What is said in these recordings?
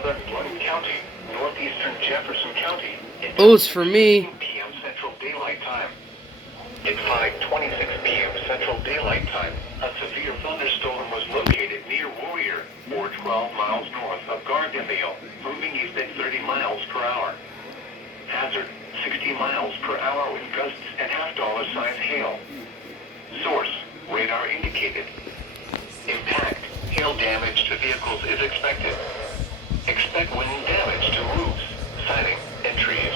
southern Blount County, northeastern Jefferson County. Oh, it's for me. 15 p.m. Central Daylight Time. At 5:26 p.m. Central Daylight Time, a severe thunderstorm was located near Warrior, or 12 miles north of Gardendale, moving east at 30 miles per hour. Hazard, 60 miles per hour with gusts and half-dollar size hail. Source, radar indicated. Impact, hail damage to vehicles is expected. Expect wind damage to roofs, siding, and trees.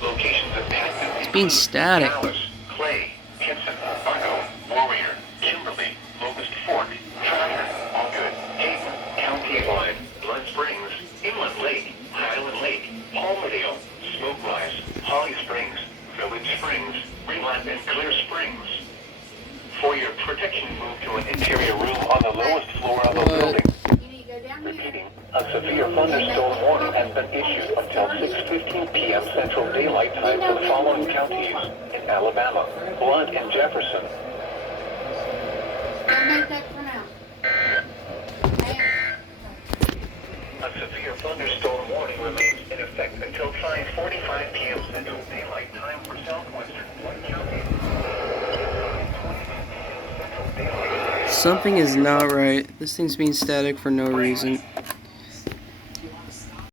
Locations impacted include Being static. Dallas, Clay, Hinson, Argo, Warrior, Kimberly, Locust Fork, Trotter, Allgood, Hayden, County Line, Blood Springs, Inland Lake, Highland Lake, Palmerdale, Smoke Rise, Holly Springs, Village Springs, Greenland, and Clear Springs. For your protection, move to an interior room on the lowest floor of the building. Repeating, a severe thunderstorm warning has been issued until 6:15 p.m. Central Daylight Time for the following counties in Alabama, Blount, and Jefferson. A severe thunderstorm warning remains in effect until 5:45 p.m. Central Daylight Time for southwestern Blount County. Something is not right. This thing's being static for no reason.